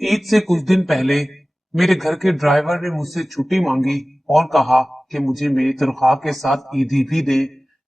ईद से कुछ दिन पहले मेरे घर के ड्राइवर ने मुझसे छुट्टी मांगी और कहा कि मुझे मेरी तनख्वाह के साथ ईदी भी दे।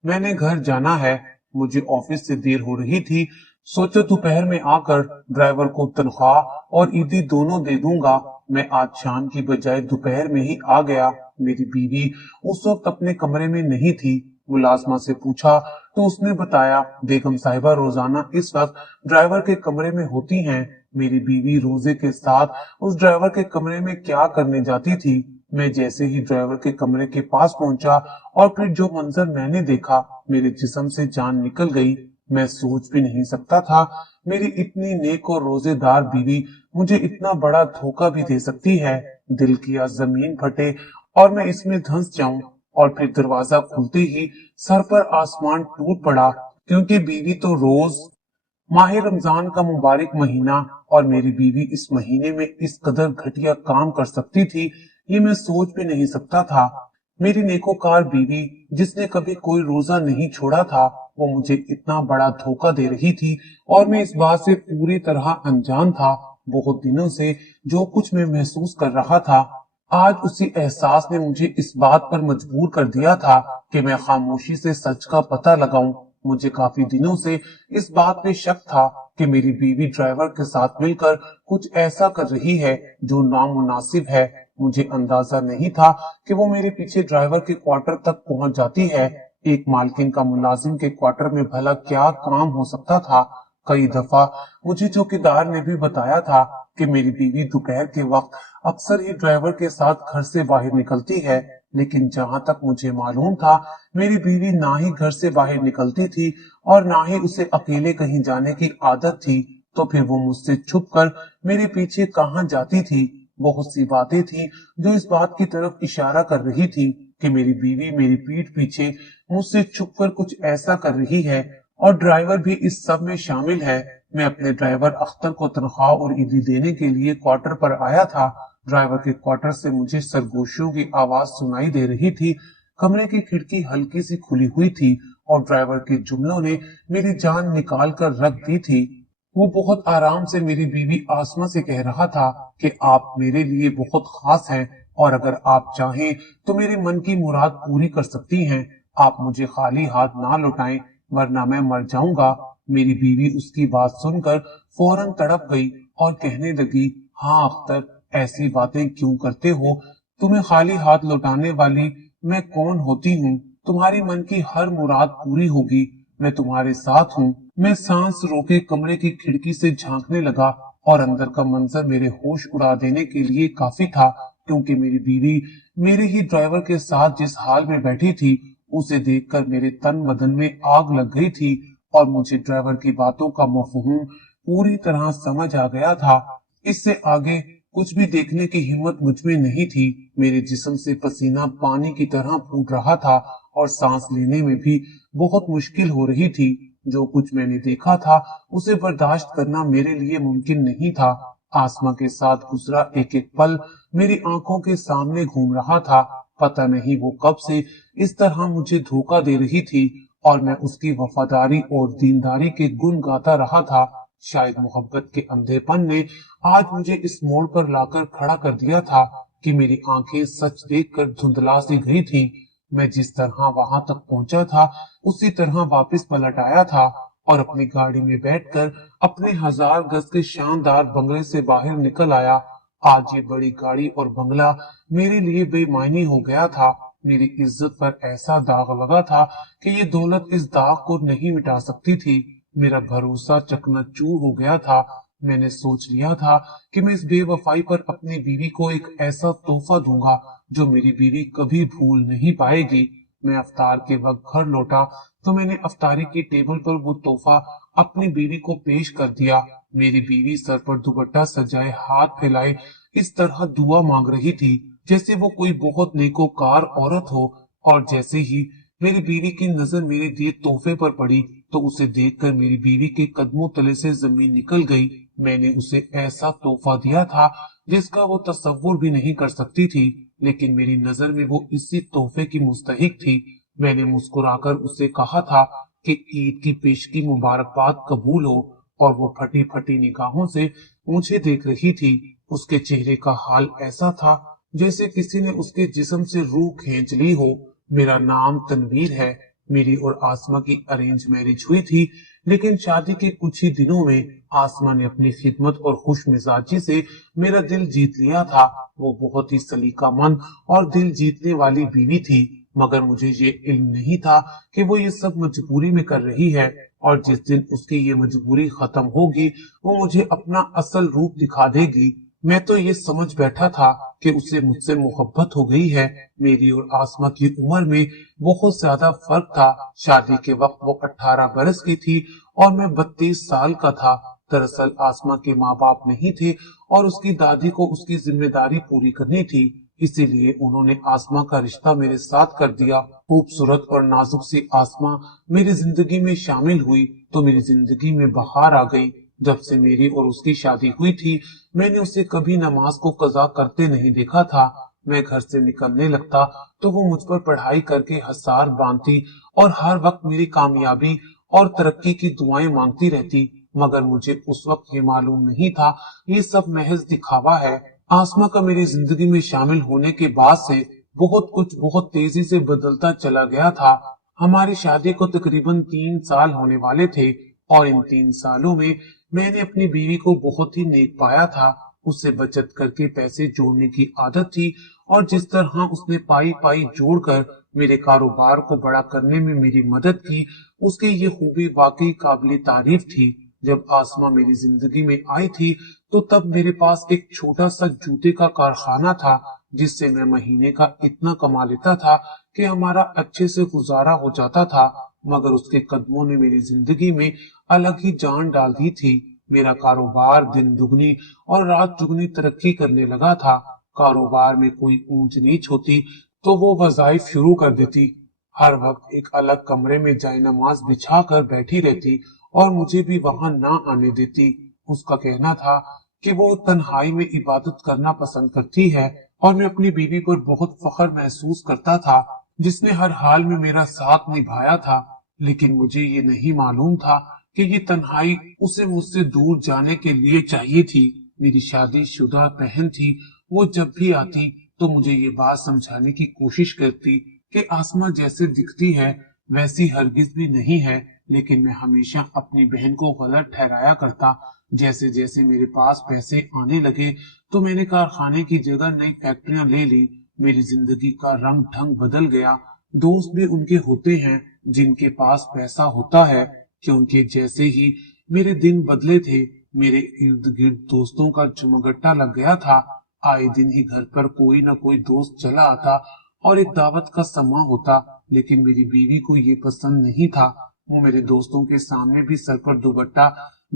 मैंने घर जाना है, मुझे ऑफिस से देर हो रही थी। सोचा दोपहर में आकर ड्राइवर को तनख्वाह और ईदी दोनों दे दूंगा। मैं आज शाम की बजाय दोपहर में ही आ गया। मेरी बीवी उस वक्त अपने कमरे में नहीं थी। मुलाजमा से पूछा तो उसने बताया बेगम साहिबा रोजाना इस वक्त ड्राइवर के कमरे में होती हैं। मेरी बीवी रोजे के साथ उस ड्राइवर के कमरे में क्या करने जाती थी। मैं जैसे ही ड्राइवर के कमरे के पास पहुंचा और फिर जो मंजर मैंने देखा, मेरे जिस्म से जान निकल गई। मैं सोच भी नहीं सकता था मेरी इतनी नेक और रोजेदार बीवी मुझे इतना बड़ा धोखा भी दे सकती है। दिल किया जमीन फटे और मैं इसमें धंस जाऊं। और फिर दरवाजा खुलते ही सर पर आसमान टूट पड़ा, क्योंकि बीवी तो रोज माह रमजान का मुबारक महीना और मेरी बीवी इस महीने में इस कदर घटिया काम कर सकती थी, ये मैं सोच भी नहीं सकता था। मेरी नेकोकार बीवी जिसने कभी कोई रोजा नहीं छोड़ा था, वो मुझे इतना बड़ा धोखा दे रही थी और मैं इस बात से पूरी तरह अनजान था। बहुत दिनों से जो कुछ मैं महसूस कर रहा था, आज उसी एहसास ने मुझे इस बात पर मजबूर कर दिया था कि मैं खामोशी से सच का पता लगाऊं। मुझे काफी दिनों से इस बात पे शक था कि मेरी बीवी ड्राइवर के साथ मिलकर कुछ ऐसा कर रही है जो नामुनासिब है। मुझे अंदाजा नहीं था कि वो मेरे पीछे ड्राइवर के क्वार्टर तक पहुंच जाती है। एक मालकिन का मुलाजिम के क्वार्टर में भला क्या काम हो सकता था। कई दफा मुझे चौकीदार ने भी बताया था कि मेरी बीवी दोपहर के वक्त अक्सर ही ड्राइवर के साथ घर से बाहर निकलती है। लेकिन जहां तक मुझे मालूम था, मेरी बीवी ना ही घर से बाहर निकलती थी और ना ही उसे अकेले कहीं जाने की आदत थी। तो फिर वो मुझसे छुपकर मेरे पीछे कहाँ जाती थी। बहुत सी बातें थी जो इस बात की तरफ इशारा कर रही थी कि मेरी बीवी मेरी पीठ पीछे मुझसे छुपकर कुछ ऐसा कर रही है और ड्राइवर भी इस सब में शामिल है। मैं अपने ड्राइवर अख्तर को तनख्वाह और ईदी देने के लिए क्वार्टर पर आया था। ड्राइवर के क्वार्टर से मुझे सरगोशियों की आवाज सुनाई दे रही थी। कमरे की खिड़की हल्की सी खुली हुई थी और ड्राइवर के जुमलों ने मेरी जान निकाल कर रख दी थी। वो बहुत आराम से मेरी बीवी आसमा से कह रहा था कि आप मेरे लिए बहुत खास हैं और अगर आप चाहें तो मेरे मन की मुराद पूरी कर सकती हैं। आप मुझे खाली हाथ ना लौटाएं, वरना मैं मर जाऊंगा। मेरी बीवी उसकी बात सुनकर फौरन तड़प गई और कहने लगी, हाँ अख्तर, ऐसी बातें क्यों करते हो? तुम्हें खाली हाथ लौटाने वाली मैं कौन होती हूँ? तुम्हारी मन की हर मुराद पूरी होगी। मैं तुम्हारे साथ हूँ। मैं सांस रोके कमरे की खिड़की से झांकने लगा और अंदर का मंजर मेरे होश उड़ा देने के लिए काफी था, क्योंकि मेरी बीवी मेरे ही ड्राइवर के साथ जिस हाल में बैठी थी, उसे देखकर मेरे तन बदन में आग लग गई थी और मुझे ड्राइवर की बातों का मफहूम पूरी तरह समझ आ गया था। इससे आगे कुछ भी देखने की हिम्मत मुझ में नहीं थी। मेरे जिस्म से पसीना पानी की तरह फूट रहा था और सांस लेने में भी बहुत मुश्किल हो रही थी। जो कुछ मैंने देखा था उसे बर्दाश्त करना मेरे लिए मुमकिन नहीं था। आसमा के साथ गुजरा एक एक पल मेरी आंखों के सामने घूम रहा था। पता नहीं वो कब से इस तरह मुझे धोखा दे रही थी और मैं उसकी वफादारी और दीनदारी के गुण गाता रहा था। शायद मोहब्बत के अंधेपन ने आज मुझे इस मोड़ पर लाकर खड़ा कर दिया था कि मेरी आंखें सच देखकर धुंधला सी गई थी। मैं जिस तरह वहां तक पहुंचा था उसी तरह वापस पलट आया था और अपनी गाड़ी में बैठकर अपने 1000 गज के शानदार बंगले से बाहर निकल आया। आज ये बड़ी गाड़ी और बंगला मेरे लिए बेमायनी हो गया था। मेरी इज्जत पर ऐसा दाग लगा था कि ये दौलत इस दाग को नहीं मिटा सकती थी। मेरा भरोसा चकनाचूर हो गया था। मैंने सोच लिया था कि मैं इस बेवफाई पर अपनी बीवी को एक ऐसा तोहफा दूंगा जो मेरी बीवी कभी भूल नहीं पाएगी। मैं अफ्तार के वक्त घर लौटा तो मैंने अफ्तारी की टेबल पर वो तोहफा अपनी बीवी को पेश कर दिया। मेरी बीवी सर पर दुपट्टा सजाए हाथ फैलाए इस तरह दुआ मांग रही थी जैसे वो कोई बहुत नेकोकार औरत हो। और जैसे ही मेरी बीवी की नजर मेरे दिए तोहफे पर पड़ी तो उसे देखकर मेरी बीवी के कदमों तले से जमीन निकल गई। मैंने उसे ऐसा तोहफा दिया था जिसका वो तसव्वुर भी नहीं कर सकती थी, लेकिन मेरी नजर में वो इसी तोहफे की मुस्तहिक थी। मैंने मुस्कुराकर उसे कहा था कि ईद की पेशगी मुबारकबाद कबूल हो اور وہ پھٹی پھٹی نگاہوں سے مجھے دیکھ رہی تھی۔ اس کے چہرے کا حال ایسا تھا جیسے کسی نے اس کے جسم سے روح کھینچ لی ہو۔ میرا نام تنویر ہے۔ میری اور آسما کی ارینج میرج ہوئی تھی، لیکن شادی کے کچھ ہی دنوں میں آسما نے اپنی خدمت اور خوش مزاجی سے میرا دل جیت لیا تھا۔ وہ بہت ہی سلیقہ مند اور دل جیتنے والی بیوی تھی، مگر مجھے یہ علم نہیں تھا کہ وہ یہ سب مجبوری میں کر رہی ہے، اور جس دن اس کی یہ مجبوری ختم ہوگی وہ مجھے اپنا اصل روپ دکھا دے گی۔ میں تو یہ سمجھ بیٹھا تھا کہ اسے مجھ سے محبت ہو گئی ہے۔ میری اور آسما کی عمر میں بہت زیادہ فرق تھا۔ شادی کے وقت وہ 18 برس کی تھی اور میں 32 سال کا تھا۔ دراصل آسما کے ماں باپ نہیں تھے اور اس کی دادی کو اس کی ذمہ داری پوری کرنی تھی، اسی لیے انہوں نے آسما کا رشتہ میرے ساتھ کر دیا۔ خوبصورت اور نازک سی آسما میری زندگی میں شامل ہوئی تو میری زندگی میں بہار آ گئی۔ جب سے میری اور اس کی شادی ہوئی تھی میں نے اسے کبھی نماز کو قضا کرتے نہیں دیکھا تھا۔ میں گھر سے نکلنے لگتا تو وہ مجھ پر پڑھائی کر کے حصار باندھتی اور ہر وقت میری کامیابی اور ترقی کی دعائیں مانگتی رہتی، مگر مجھے اس وقت یہ معلوم نہیں تھا یہ سب محض دکھاوا ہے۔ آسما کا میری زندگی میں شامل ہونے کے بعد سے بہت کچھ بہت تیزی سے بدلتا چلا گیا تھا۔ ہماری شادی کو تقریباً 3 سال ہونے والے تھے اور ان 3 سالوں میں نے اپنی بیوی کو بہت ہی نیک پایا تھا۔ اس سے بچت کر کے پیسے جوڑنے کی عادت تھی اور جس طرح اس نے پائی پائی جوڑ کر میرے کاروبار کو بڑا کرنے میں میری مدد کی، اس کی یہ خوبی واقعی قابل تعریف تھی۔ جب آسما میری زندگی میں آئی تھی تو تب میرے پاس ایک چھوٹا سا جوتے کا کارخانہ تھا جس سے میں مہینے کا اتنا کما لیتا تھا کہ ہمارا اچھے سے گزارا ہو جاتا تھا، مگر اس کے قدموں نے میری زندگی میں الگ ہی جان ڈال دی تھی۔ میرا کاروبار دن دگنی اور رات دگنی ترقی کرنے لگا تھا۔ کاروبار میں کوئی اونچ نیچ ہوتی تو وہ وظائف شروع کر دیتی۔ ہر وقت ایک الگ کمرے میں جائے نماز بچھا کر بیٹھی رہتی اور مجھے بھی وہاں نہ آنے دیتی۔ اس کا کہنا تھا کہ وہ تنہائی میں عبادت کرنا پسند کرتی ہے اور میں اپنی بیوی پر بہت فخر محسوس کرتا تھا جس نے ہر حال میں میرا ساتھ نبھایا تھا، لیکن مجھے یہ نہیں معلوم تھا کہ یہ تنہائی اسے مجھ سے دور جانے کے لیے چاہیے تھی۔ میری شادی شدہ بہن تھی، وہ جب بھی آتی تو مجھے یہ بات سمجھانے کی کوشش کرتی کہ آسما جیسے دکھتی ہے ویسی ہرگز بھی نہیں ہے، لیکن میں ہمیشہ اپنی بہن کو غلط ٹھہرایا کرتا۔ جیسے جیسے میرے پاس پیسے آنے لگے تو میں نے کارخانے کی جگہ نئی فیکٹریاں لے لی۔ میری زندگی کا رنگ ڈھنگ بدل گیا۔ دوست بھی ان کے ہوتے ہیں جن کے پاس پیسہ ہوتا ہے، کیونکہ جیسے ہی میرے دن بدلے تھے میرے ارد گرد دوستوں کا چمگٹا لگ گیا تھا۔ آئے دن ہی گھر پر کوئی نہ کوئی دوست چلا آتا اور ایک دعوت کا سما ہوتا، لیکن میری بیوی کو یہ پسند نہیں تھا۔ وہ میرے دوستوں کے سامنے بھی سر پر دوپٹہ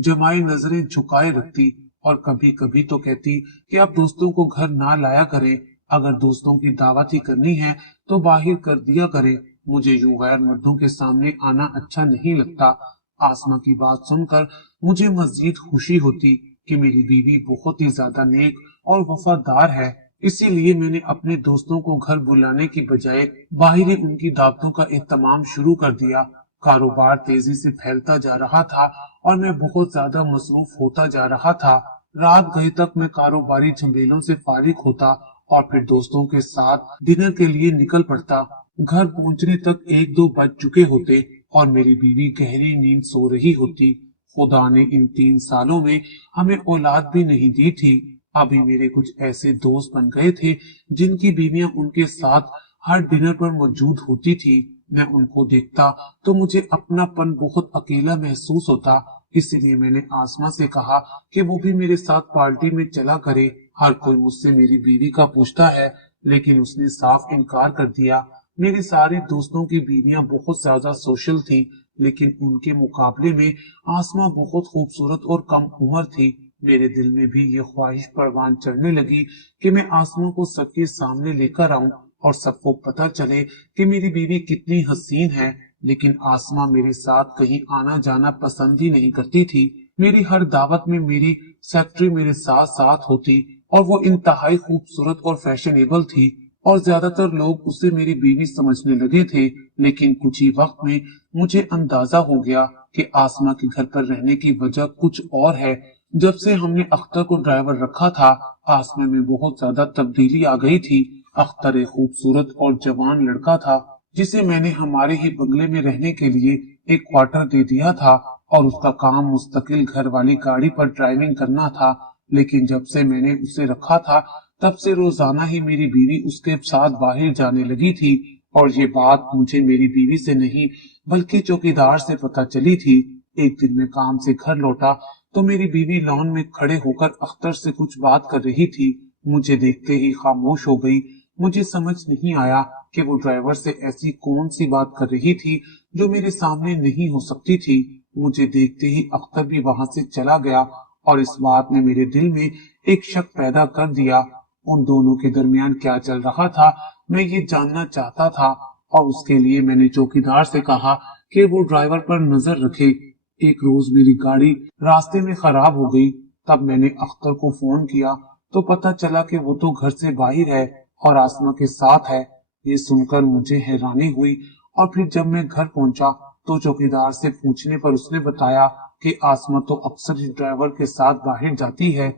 جمائے نظریں جھکائے رکھتی اور کبھی کبھی تو کہتی کہ آپ دوستوں کو گھر نہ لایا کریں، اگر دوستوں کی دعوت ہی کرنی ہے تو باہر کر دیا کریں۔ مجھے یوں غیر مردوں کے سامنے آنا اچھا نہیں لگتا۔ آسما کی بات سن کر مجھے مزید خوشی ہوتی کہ میری بیوی بہت ہی زیادہ نیک اور وفادار ہے، اسی لیے میں نے اپنے دوستوں کو گھر بلانے کی بجائے باہر ہی ان کی دعوتوں کا اہتمام شروع کر دیا۔ کاروبار تیزی سے پھیلتا جا رہا تھا اور میں بہت زیادہ مصروف ہوتا جا رہا تھا۔ رات گئے تک میں کاروباری جھمیلوں سے فارغ ہوتا اور پھر دوستوں کے ساتھ ڈنر کے لیے نکل پڑتا۔ گھر پہنچنے تک 1-2 بج چکے ہوتے اور میری بیوی گہری نیند سو رہی ہوتی۔ خدا نے ان 3 سالوں میں ہمیں اولاد بھی نہیں دی تھی۔ ابھی میرے کچھ ایسے دوست بن گئے تھے جن کی بیویاں ان کے ساتھ ہر ڈنر پر موجود ہوتی تھی۔ میں ان کو دیکھتا تو مجھے اپنا پن بہت اکیلا محسوس ہوتا، اس لیے میں نے آسما سے کہا کہ وہ بھی میرے ساتھ پارٹی میں چلا کرے۔ ہر کوئی مجھ سے میری بیوی کا پوچھتا ہے، لیکن اس نے صاف انکار کر دیا۔ میری ساری دوستوں کی بیویاں بہت زیادہ سوشل تھیں، لیکن ان کے مقابلے میں آسما بہت خوبصورت اور کم عمر تھی۔ میرے دل میں بھی یہ خواہش پروان چڑھنے لگی کہ میں آسما کو سب کے سامنے لے کر آؤں اور سب کو پتہ چلے کہ میری بیوی کتنی حسین ہے، لیکن آسما میرے ساتھ کہیں آنا جانا پسند ہی نہیں کرتی تھی۔ میری ہر دعوت میں میری سیکرٹری میرے ساتھ ساتھ ہوتی اور وہ انتہائی خوبصورت اور فیشنیبل تھی اور زیادہ تر لوگ اسے میری بیوی سمجھنے لگے تھے، لیکن کچھ ہی وقت میں مجھے اندازہ ہو گیا कि आसमा के घर पर रहने की वजह कुछ और है। जब से हमने अख्तर को ड्राइवर रखा था, आसमा में बहुत ज्यादा तब्दीली आ गई थी। अख्तर एक खूबसूरत और जवान लड़का था जिसे मैंने हमारे ही बंगले में रहने के लिए एक क्वार्टर दे दिया था और उसका काम मुस्तकिल घर वाली गाड़ी पर ड्राइविंग करना था। लेकिन जब से मैंने उसे रखा था, तब से रोजाना ही मेरी बीवी उसके साथ बाहर जाने लगी थी और ये बात मुझे मेरी बीवी से नहीं बल्कि चौकीदार से पता चली थी। एक दिन मैं काम से घर लौटा तो मेरी बीवी लॉन में खड़े होकर अख्तर से कुछ बात कर रही थी। मुझे देखते ही खामोश हो गई। मुझे समझ नहीं आया कि वो ड्राइवर से ऐसी कौन सी बात कर रही थी जो मेरे सामने नहीं हो सकती थी। मुझे देखते ही अख्तर भी वहां से चला गया और इस बात ने मेरे दिल में एक शक पैदा कर दिया। उन दोनों के दरमियान क्या चल रहा था, मैं ये जानना चाहता था और उसके लिए मैंने चौकीदार से कहा कि वो ड्राइवर पर नजर रखे। एक रोज मेरी गाड़ी रास्ते में खराब हो गई। तब मैंने अख्तर को फोन किया तो पता चला कि वो तो घर से बाहर है और आसमा के साथ है। ये सुनकर मुझे हैरानी हुई और फिर जब मैं घर पहुंचा तो चौकीदार से पूछने पर उसने बताया कि आसमा तो अक्सर ही ड्राइवर के साथ बाहर जाती है।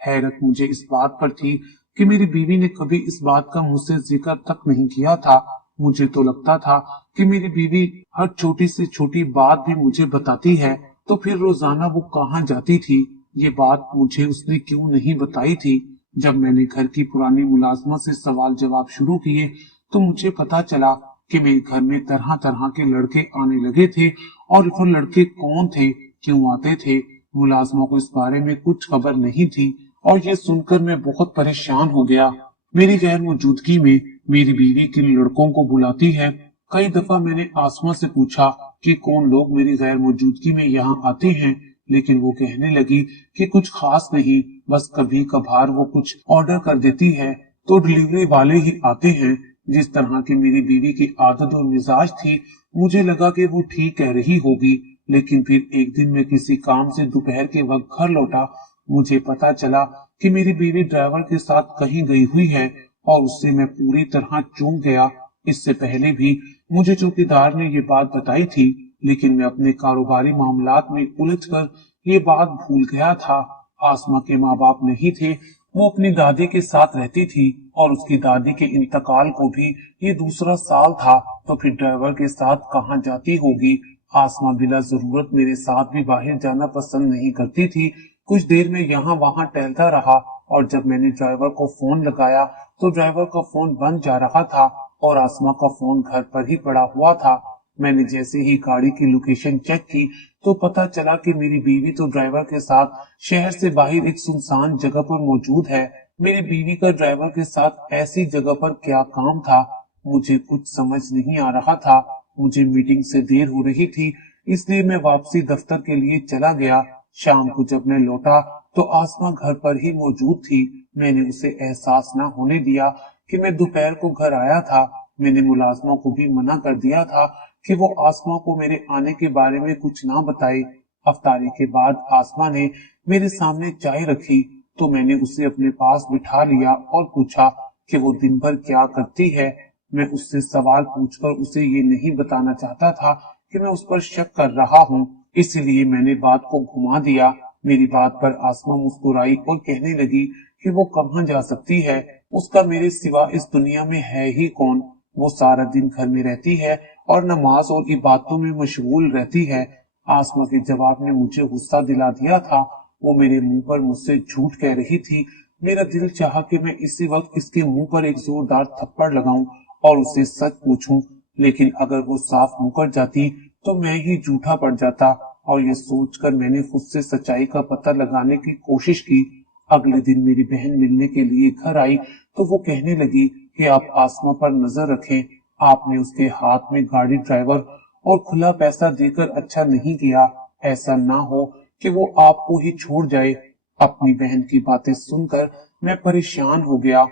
हैरत मुझे इस बात पर थी कि मेरी बीवी ने कभी इस बात का मुझसे जिक्र तक नहीं किया था। मुझे तो लगता था कि मेरी बीवी हर छोटी से छोटी बात भी मुझे बताती है, तो फिर रोजाना वो कहाँ जाती थी, ये बात मुझे उसने क्यों नहीं बताई थी। जब मैंने घर की पुरानी मुलाजमा से सवाल जवाब शुरू किए तो मुझे पता चला कि मेरे घर में तरह तरह के लड़के आने लगे थे और वो लड़के कौन थे, क्यों आते थे। मुलाजमा को इस बारे में कुछ खबर नहीं थी और ये सुनकर मैं बहुत परेशान हो गया। मेरी गैर मौजूदगी में मेरी बीवी किन लड़कों को बुलाती है। कई दफा मैंने आसमा से पूछा कि कौन लोग मेरी गैर मौजूदगी में यहाँ आते हैं, लेकिन वो कहने लगी कि कुछ खास नहीं, बस कभी कभार वो कुछ ऑर्डर कर देती है तो डिलीवरी वाले ही आते हैं। जिस तरह की मेरी बीवी की आदत और मिजाज थी, मुझे लगा कि वो ठीक कह रही होगी। लेकिन फिर एक दिन मैं किसी काम से दोपहर के वक्त घर लौटा। मुझे पता चला कि मेरी बीवी ड्राइवर के साथ कहीं गई हुई है और उससे मैं पूरी तरह चूक गया। इससे पहले भी मुझे चौकीदार ने ये बात बताई थी, लेकिन मैं अपने कारोबारी मामलात में उलझकर ये बात भूल गया था। आसमा के माँ बाप नहीं थे, वो अपनी दादी के साथ रहती थी और उसकी दादी के इंतकाल को भी ये दूसरा साल था, तो फिर ड्राइवर के साथ कहाँ जाती होगी। आसमा बिला जरूरत मेरे साथ भी बाहर जाना पसंद नहीं करती थी। कुछ देर में यहाँ वहाँ टहलता रहा और जब मैंने ड्राइवर को फोन लगाया तो ड्राइवर का फोन बंद जा रहा था और आसमा का फोन घर पर ही पड़ा हुआ था। मैंने जैसे ही गाड़ी की लोकेशन चेक की तो पता चला कि मेरी बीवी तो ड्राइवर के साथ शहर से बाहर एक सुनसान जगह पर मौजूद है। मेरी बीवी का ड्राइवर के साथ ऐसी जगह पर क्या काम था, मुझे कुछ समझ नहीं आ रहा था। मुझे मीटिंग से देर हो रही थी, इसलिए मैं वापसी दफ्तर के लिए चला गया। शाम को जब मैं लौटा तो आसमा घर पर ही मौजूद थी। मैंने उसे एहसास न होने दिया कि मैं दोपहर को घर आया था। मैंने मुलाजमा को भी मना कर दिया था कि वो आसमा को मेरे आने के बारे में कुछ ना बताए। अफ्तारी के बाद आसमा ने मेरे सामने चाय रखी तो मैंने उसे अपने पास बिठा लिया और पूछा कि वो दिन भर क्या करती है। मैं उससे सवाल पूछकर उसे ये नहीं बताना चाहता था कि मैं उस पर शक कर रहा हूँ, इसलिए मैंने बात को घुमा दिया। मेरी बात पर आसमा मुस्कुराई और कहने लगी कि वो कहाँ जा सकती है, उसका मेरे सिवा इस दुनिया में है ही कौन। वो सारा दिन घर में रहती है और नमाज और इबादतों में मशगूल रहती है। आसमा के जवाब ने मुझे गुस्सा दिला दिया था। वो मेरे मुंह पर मुझसे झूठ कह रही थी। मेरा दिल चाहा कि मैं इसी वक्त इसके मुंह पर एक जोरदार थप्पड़ लगाऊं और उसे सच पूछूं, लेकिन अगर वो साफ मुकर जाती तो मैं ही झूठा पड़ जाता और ये सोचकर मैंने खुद से सच्चाई का पता लगाने की कोशिश की। अगले दिन मेरी बहन मिलने के लिए घर आई तो वो कहने लगी कि आप आसमा पर नजर रखें, आपने उसके हाथ में गाड़ी ड्राइवर और खुला पैसा देकर अच्छा नहीं किया। ऐसा ना हो कि वो आपको ही छोड़ जाए। अपनी बहन की बातें सुनकर मैं परेशान हो गया।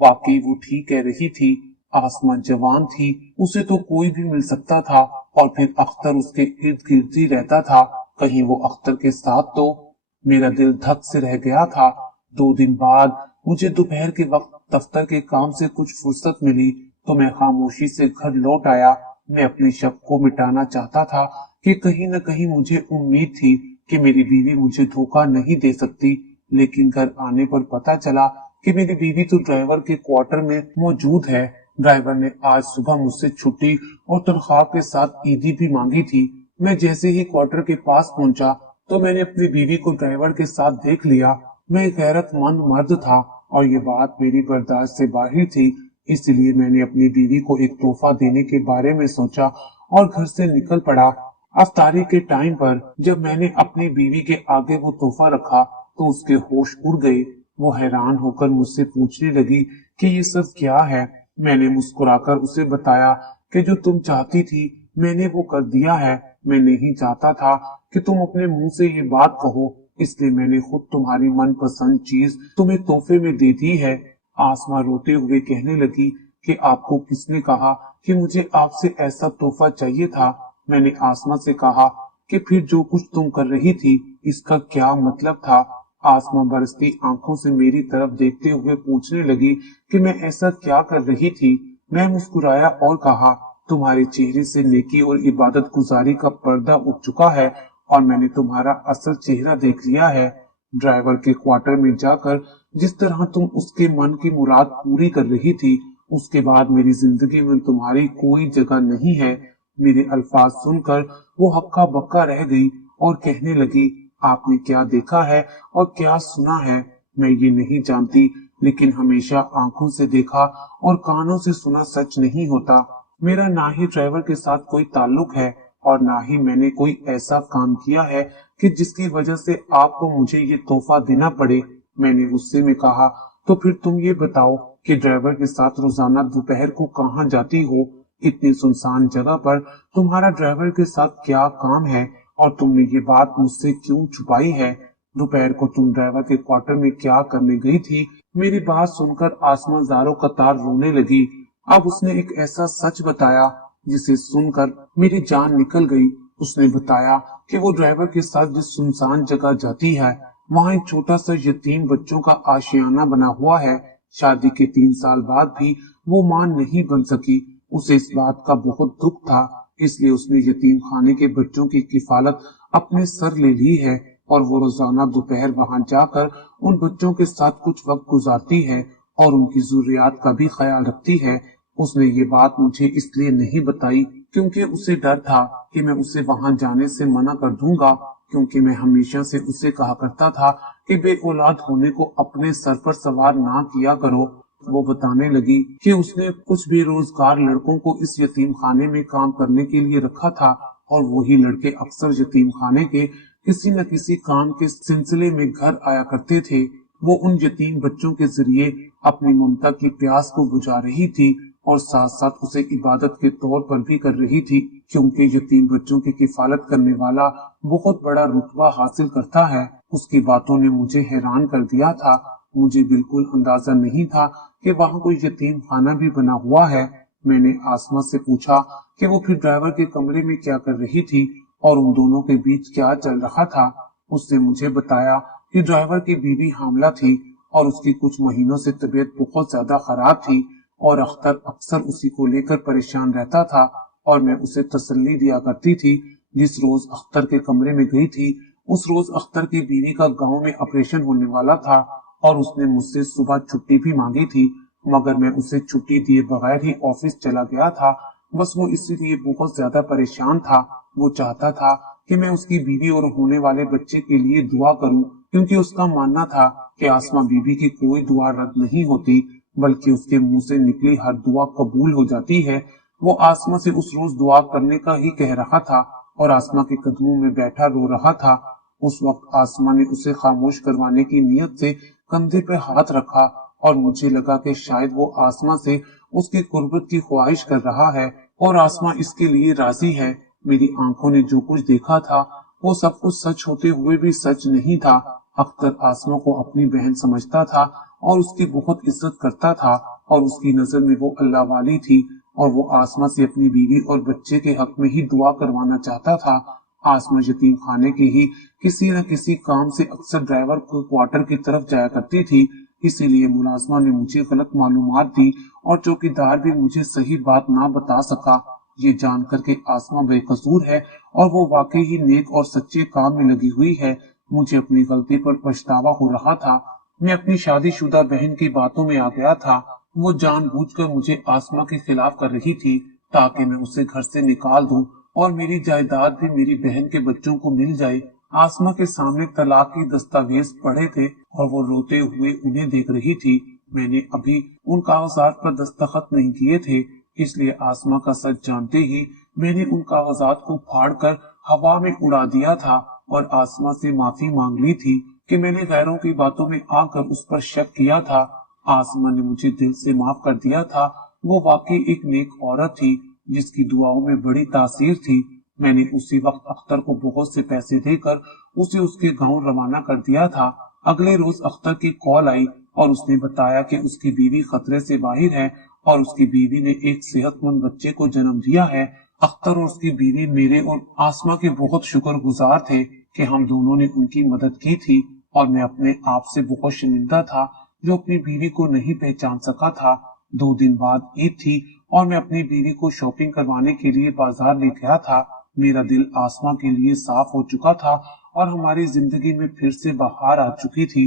वाकई वो ठीक कह रही थी। आसमा जवान थी, उसे तो कोई भी मिल सकता था और फिर अख्तर उसके इर्द गिर्द ही रहता था। कहीं वो अख्तर के साथ तो। मेरा दिल धक से रह गया था। 2 दिन बाद मुझे दोपहर के वक्त दफ्तर के काम से कुछ फुर्सत मिली तो मैं खामोशी से घर लौट आया। मैं अपने शक को मिटाना चाहता था कि कहीं न कहीं मुझे उम्मीद थी कि मेरी बीवी मुझे धोखा नहीं दे सकती, लेकिन घर आने पर पता चला कि मेरी बीवी तो ड्राइवर के क्वार्टर में मौजूद है। ड्राइवर ने आज सुबह मुझसे छुट्टी और तनख्वाह के साथ ईदी भी मांगी थी। मैं जैसे ही क्वार्टर के पास पहुंचा तो मैंने अपनी बीवी को ड्राइवर के साथ देख लिया। मैं एक गैरतमंद मर्द था और ये बात मेरी बर्दाश्त से बाहर थी। इसलिए मैंने अपनी बीवी को एक तोहफा देने के बारे में सोचा और घर से निकल पड़ा। अफ्तारी के टाइम पर जब मैंने अपनी बीवी के आगे वो तोहफा रखा तो उसके होश उड़ गए। वो हैरान होकर मुझसे पूछने लगी कि ये सब क्या है। मैंने मुस्कुराकर उसे बताया कि जो तुम चाहती थी मैंने वो कर दिया है। मैं नहीं चाहता था कि तुम अपने मुंह से ये बात कहो, इसलिए मैंने खुद तुम्हारी मनपसंद चीज तुम्हें तोहफे में दे दी है। आसमा रोते हुए कहने लगी कि आपको किसने कहा कि मुझे आपसे ऐसा तोहफा चाहिए था। मैंने आसमा से कहा कि फिर जो कुछ तुम कर रही थी इसका क्या मतलब था। आसमा बरसती आंखों से मेरी तरफ देखते हुए पूछने लगी कि मैं ऐसा क्या कर रही थी। मैं मुस्कुराया और कहा, तुम्हारे चेहरे से नेकी और इबादत गुजारी का पर्दा उठ चुका है और मैंने तुम्हारा असल चेहरा देख लिया है। ड्राइवर के क्वार्टर में जाकर जिस तरह तुम उसके मन की मुराद पूरी कर रही थी, उसके बाद मेरी जिंदगी में तुम्हारी कोई जगह नहीं है। मेरे अल्फाज सुनकर वो हक्का बक्का रह गई और कहने लगी, आपने क्या देखा है और क्या सुना है मैं ये नहीं जानती, लेकिन हमेशा आंखों से देखा और कानों से सुना सच नहीं होता। मेरा ना ही ड्राइवर के साथ कोई ताल्लुक है और ना ही मैंने कोई ऐसा काम किया है कि जिसकी वजह से आपको मुझे ये तोहफा देना पड़े। मैंने गुस्से में कहा, तो फिर तुम ये बताओ कि ड्राइवर के साथ रोजाना दोपहर को कहाँ जाती हो? इतनी सुनसान जगह पर तुम्हारा ड्राइवर के साथ क्या काम है और तुमने ये बात मुझसे क्यों छुपाई है? दोपहर को तुम ड्राइवर के क्वार्टर में क्या करने गई थी? मेरी बात सुनकर आसमा ज़ारों कतार रोने लगी। अब उसने एक ऐसा सच बताया जिसे सुनकर मेरी जान निकल गई। उसने बताया कि वो ड्राइवर के साथ जिस सुनसान जगह जाती है वहाँ एक छोटा सा यतीम बच्चों का आशियाना बना हुआ है। शादी के 3 साल बाद भी वो मां नहीं बन सकी। उसे इस बात का बहुत दुख था, इसलिए उसने यतीम खाने के बच्चों की किफालत अपने सर ले ली है और वो रोजाना दोपहर वहां जाकर उन बच्चों के साथ कुछ वक्त गुजारती है और उनकी जरूरियात का भी ख्याल रखती है। उसने ये बात मुझे इसलिए नहीं बताई क्योंकि उसे डर था कि मैं उसे वहां जाने से मना कर दूंगा, क्योंकि मैं हमेशा से उसे कहा करता था कि बे औलाद होने को अपने सर पर सवार ना किया करो। वो बताने लगी कि उसने कुछ बेरोजगार लड़कों को इस यतीम खाने में काम करने के लिए रखा था और वही लड़के अक्सर यतीम खाने के किसी न किसी काम के सिलसिले में घर आया करते थे। वो उन यतीम बच्चों के जरिए अपनी ममता की प्यास को बुझा रही थी और साथ साथ उसे इबादत के तौर पर भी कर रही थी, क्योंकि यतीम बच्चों की किफालत करने वाला बहुत बड़ा रुतबा हासिल करता है। उसकी बातों ने मुझे हैरान कर दिया था। मुझे बिल्कुल अंदाजा नहीं था कि वहाँ कोई यतीम खाना भी बना हुआ है। मैंने आसमा से पूछा कि वो फिर ड्राइवर के कमरे में क्या कर रही थी और उन दोनों के बीच क्या चल रहा था। उसने मुझे बताया कि ड्राइवर की बीवी हामला थी और उसकी कुछ महीनों से तबीयत बहुत ज्यादा खराब थी और अख्तर अक्सर उसी को लेकर परेशान रहता था और मैं उसे तसल्ली दिया करती थी। जिस रोज अख्तर के कमरे में गई थी उस रोज अख्तर की बीवी का गांव में ऑपरेशन होने वाला था और उसने मुझसे सुबह छुट्टी भी मांगी थी, मगर मैं उसे छुट्टी दिए बगैर ही ऑफिस चला गया था। बस वो इसीलिए बहुत ज्यादा परेशान था। वो चाहता था कि मैं उसकी बीवी और होने वाले बच्चे के लिए दुआ करूं, क्योंकि उसका मानना था कि आसमा बीबी की कोई दुआ रद्द नहीं होती, बल्कि उसके मुंह से निकली हर दुआ कबूल हो जाती है। वो आसमा से उस रोज दुआ करने का ही कह रहा था और आसमा के कदमों में बैठा रो रहा था। उस वक्त आसमा ने उसे खामोश करवाने की नीयत से कंधे पे हाथ रखा और मुझे लगा कि शायद वो आसमा से उसकी कुर्बत की ख्वाहिश कर रहा है और आसमा इसके लिए राजी है। मेरी आंखों ने जो कुछ देखा था वो सब कुछ सच होते हुए भी सच नहीं था। अख्तर आसमा को अपनी बहन समझता था और उसकी बहुत इज्जत करता था और उसकी नजर में वो अल्लाह वाली थी और वो आसमा से अपनी बीवी और बच्चे के हक में ही दुआ करवाना चाहता था। आसमा यतीम खाने के ही किसी न किसी काम से अक्सर ड्राइवर को क्वार्टर की तरफ जाया करती थी, इसीलिए मुलाजमा ने मुझे गलत मालूमात दी और चौकीदार भी मुझे सही बात ना बता सका। ये जानकर के आसमा बेकसूर है और वो वाकई ही नेक और सच्चे काम में लगी हुई है, मुझे अपनी गलती पर पछतावा हो रहा था। मैं अपनी शादीशुदा बहन की बातों में आ गया था। वो जानबूझकर मुझे आसमा के खिलाफ कर रही थी ताकि मैं उसे घर से निकाल दूं और मेरी जायदाद भी मेरी बहन के बच्चों को मिल जाए। आसमा के सामने तलाक की दस्तावेज पड़े थे और वो रोते हुए उन्हें देख रही थी। मैंने अभी उन कागजात पर दस्तखत नहीं किए थे, इसलिए आसमा का सच जानते ही मैंने उन कागजात को फाड़कर हवा में उड़ा दिया था और आसमा से माफी मांग ली थी कि मैंने गैरों की बातों में आकर उस पर शक किया था। आसमा ने मुझे दिल से माफ कर दिया था। वो वाकई एक नेक औरत थी जिसकी दुआओं में बड़ी तासीर थी। मैंने उसी वक्त अख्तर को बहुत से पैसे देकर उसे उसके गांव रवाना कर दिया था। अगले रोज अख्तर की कॉल आई और उसने बताया कि उसकी बीवी खतरे से बाहर है और उसकी बीवी ने एक सेहतमंद बच्चे को जन्म दिया है। अख्तर और उसकी बीवी मेरे और आसमा के बहुत शुक्रगुजार थे कि हम दोनों ने उनकी मदद की थी और मैं अपने आप से बहुत शर्मिंदा था जो अपनी बीवी को नहीं पहचान सका था। 2 दिन बाद ईद थी और मैं अपनी बीवी को शॉपिंग करवाने के लिए बाजार ले गया था। मेरा दिल आसमा के लिए साफ हो चुका था और हमारी जिंदगी में फिर से बहार आ चुकी थी।